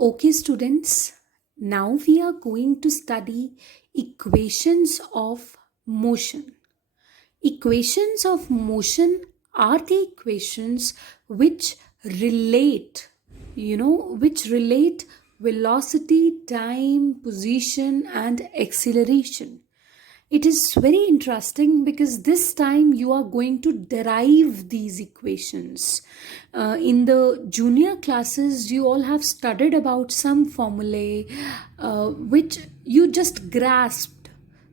Okay, students, now we are going to study equations of motion. Equations of motion are the equations which relate, which relate velocity, time, position, and acceleration. It is very interesting because this time you are going to derive these equations. In the junior classes, you all have studied about some formulae which you just grasped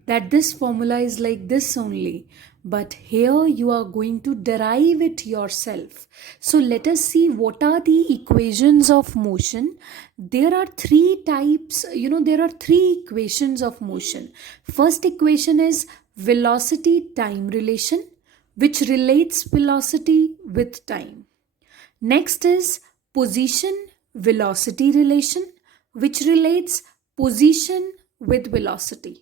that this formula is like this only. But here you are going to derive it yourself. So let us see what are the equations of motion. There are three types, there are three equations of motion. First equation is velocity time relation, which relates velocity with time. Next is position velocity relation, which relates position with velocity.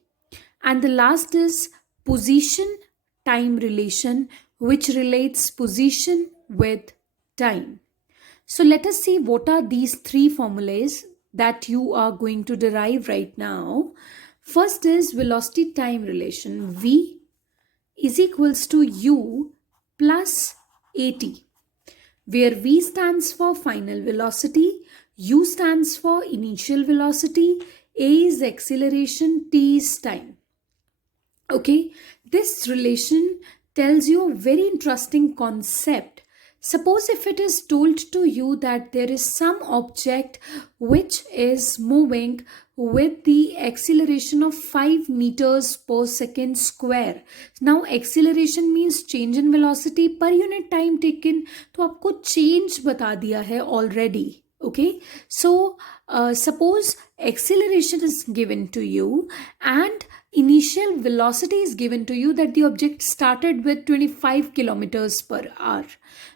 And the last is position time relation, which relates position with time. So let us see what are these three formulas that you are going to derive right now. First is velocity time relation. V is equals to U plus AT, where V stands for final velocity, U stands for initial velocity, A is acceleration, T is time. Okay, this relation tells you a very interesting concept. Suppose if it is told to you that there is some object which is moving with the acceleration of 5 meters per second square. Now acceleration means change in velocity per unit time taken. तो आपको change बता दिया है already. Okay, so suppose acceleration is given to you and initial velocity is given to you that the object started with 25 kilometers per hour.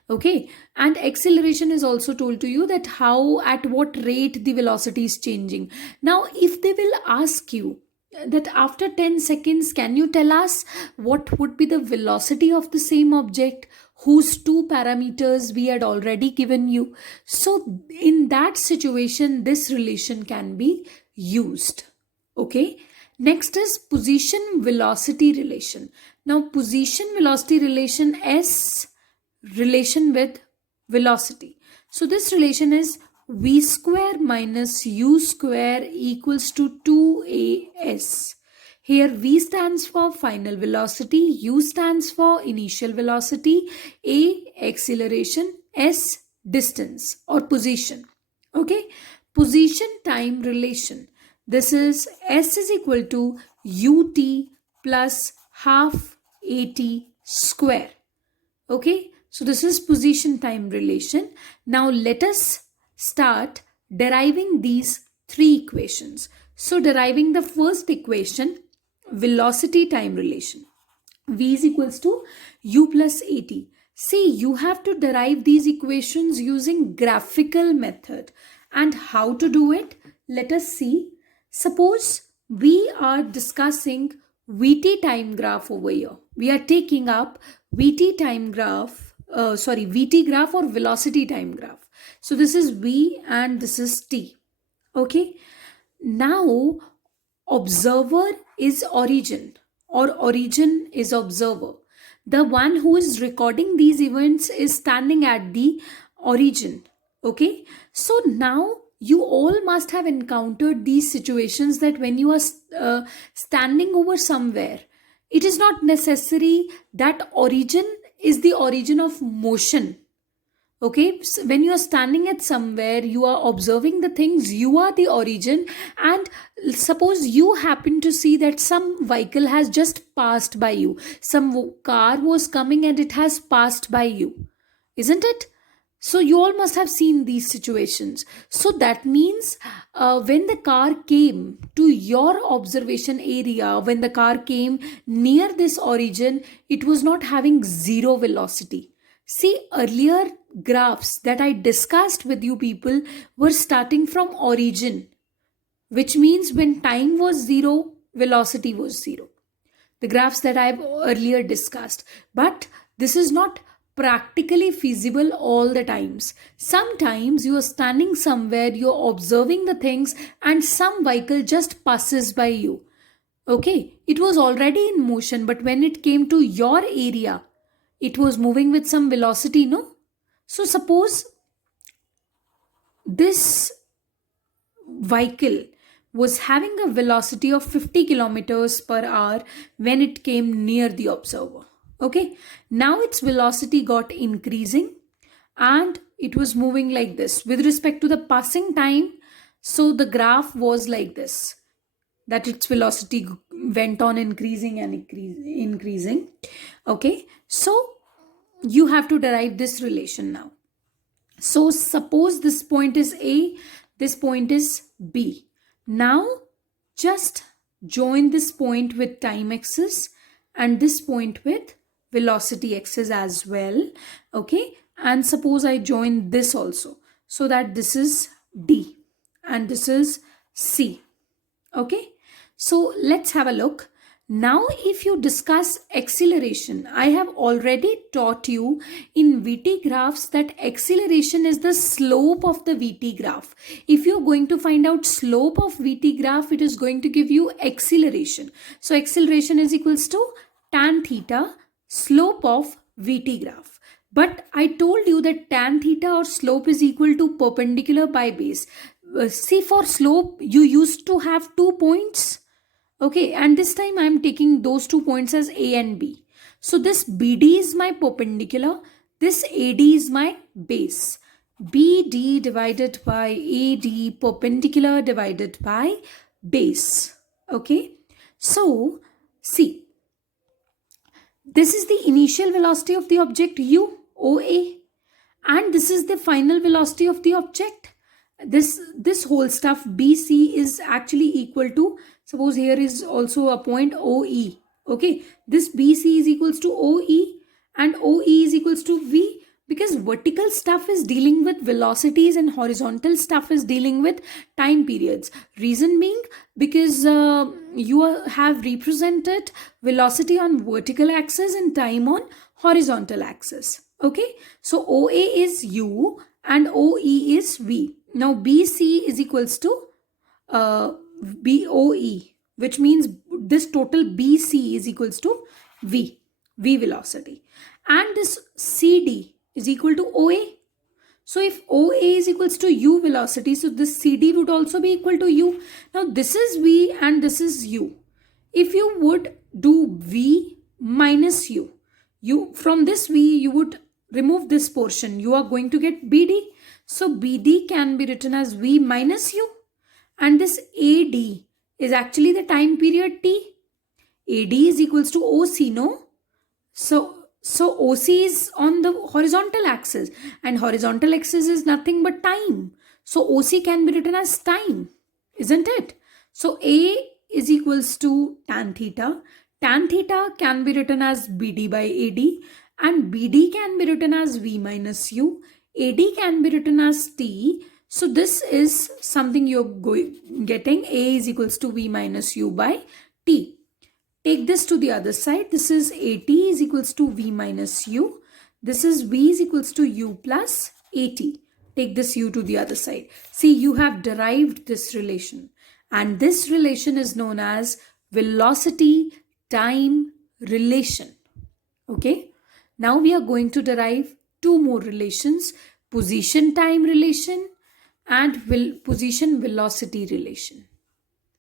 Okay, and acceleration is also told to you that how at what rate the velocity is changing. Now if they will ask you that after 10 seconds, can you tell us what would be the velocity of the same object whose two parameters we had already given you? So in that situation, this relation can be used. Okay, next is position velocity relation. Now position velocity relation, S relation with velocity. So this relation is v square minus u square equals to 2as. Here v stands for final velocity, u stands for initial velocity, a acceleration, s distance or position. Okay, position time relation. This is s is equal to ut plus half at square. Okay, so this is position time relation. Now let us start deriving these three equations. So deriving the first equation, velocity time relation. V is equals to u plus at. See, you have to derive these equations using graphical method. And how to do it? Let us see. Suppose we are discussing VT time graph over here. We are taking up VT time graph, VT graph or velocity time graph. So this is V and this is T. Okay. Now observer is origin or origin is observer. The one who is recording these events is standing at the origin. Okay. So now you all must have encountered these situations that when you are standing over somewhere, it is not necessary that origin is the origin of motion. Okay, so when you are standing at somewhere, you are observing the things, you are the origin, and suppose you happen to see that some vehicle has just passed by you, some car was coming and it has passed by you, isn't it? So you all must have seen these situations. So that means when the car came to your observation area, when the car came near this origin, it was not having zero velocity. See, earlier graphs that I discussed with you people were starting from origin, which means when time was zero, velocity was zero. The graphs that I've earlier discussed. But this is not practically feasible all the times. Sometimes you are standing somewhere, you're observing the things, and some vehicle just passes by you. Okay, it was already in motion, but when it came to your area, it was moving with some velocity, no? So suppose this vehicle was having a velocity of 50 kilometers per hour when it came near the observer. Okay, now its velocity got increasing and it was moving like this with respect to the passing time. So the graph was like this, that its velocity went on increasing and increasing. Okay, so you have to derive this relation now. So suppose this point is A, this point is B. Now just join this point with time axis and this point with velocity axis as well. Okay, and suppose I join this also, so that this is D and this is C. Okay, so let's have a look. Now if you discuss acceleration, I have already taught you in VT graphs that acceleration is the slope of the VT graph. If you're going to find out slope of VT graph, it is going to give you acceleration. So acceleration is equals to tan theta slope of VT graph. But I told you that tan theta or slope is equal to perpendicular by base. See, for slope you used to have 2 points. Okay, and this time I am taking those 2 points as A and B. So this BD is my perpendicular, this AD is my base. BD divided by AD, perpendicular divided by base. Okay, so see, this is the initial velocity of the object u, OA, and this is the final velocity of the object. This whole stuff BC is actually equal to, suppose here is also a point OE. Okay, this BC is equals to OE and OE is equals to V, because vertical stuff is dealing with velocities and horizontal stuff is dealing with time periods. Reason being, because you have represented velocity on vertical axis and time on horizontal axis. Okay, so OA is U and OE is V. Now BC is equals to BOE, which means this total BC is equals to V velocity, and this CD is equal to OA. So if OA is equals to U velocity, so this CD would also be equal to U. Now this is V and this is U. If you would do V minus U, from this V you would remove this portion, you are going to get BD. So BD can be written as V minus U, and this AD is actually the time period T. AD is equals to OC, no? So OC is on the horizontal axis and horizontal axis is nothing but time. So OC can be written as time, isn't it? So A is equals to tan theta. Tan theta can be written as BD by AD, and BD can be written as V minus U. AD can be written as T. So this is something you're getting. A is equals to V minus U by T. Take this to the other side. This is AT is equals to V minus U. This is V is equals to U plus AT. Take this U to the other side. See, you have derived this relation. And this relation is known as velocity-time relation. Okay. Now we are going to derive 2 more relations, position time relation and position velocity relation.